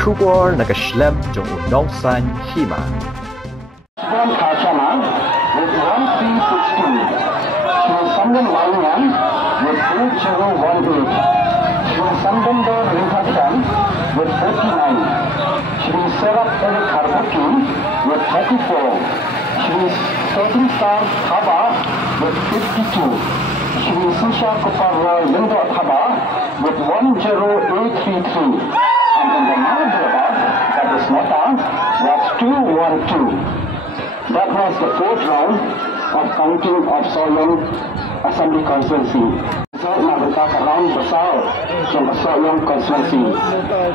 Kubor nag-slam jong unong san Hima. One Kachana with 1362. Samlin with 8018. Samlin with 49. Serat with 34. Kaba with 52. Synshar Kaba with 10833. And in the Manadura, that is Neta, was 212. That was the fourth round of counting of Samlin Assembly Constituency. Result na berkakaroon besar yang Samlin Constituency.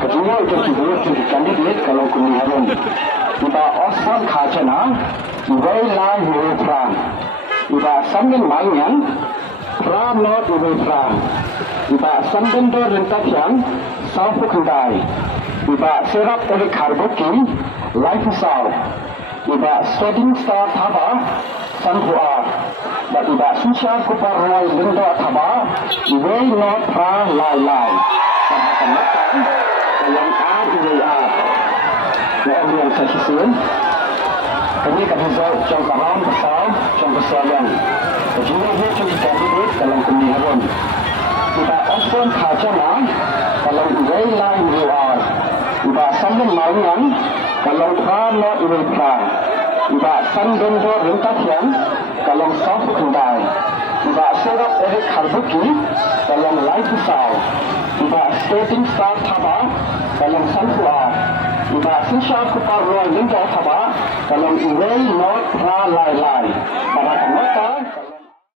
Kedua itu dibuat jadi kandidat kalau kuniharon. Iba Osman Khachana, Ibai Lai Ibai Pran. Iba Samlin Mainyan, Pran Not Ibai Pran. Iba Samlin Do Rentapian, South Kendai. Iba Serat Erik Harbuki, Life South. Iba Steading Star Kaba, Sanhuar. Dan iba Synshar Kuparoi Lindo Kaba, Ibai Not Pran Lai Lai. Dan akan makan dalam Ibai yang saya susun. Kami akan result trong kawan besar, trong persoalan. Juga dia jadi kandidat dalam pemilihan. Kita Osman Khachana kalau Ibai Lai UR. Iba Samlin Mainan kalau Prana Ibai Pran. Iba Samlin Do Rentapian kalau South Kendai. Iba Serat Erik Harbuki kalau Life South. Iba Skating Star Kaba kalau Sanhuar. Iba Synshar Kuparoi Lindo Kaba kalau Ibai Not Pra Lai Lai. Para penonton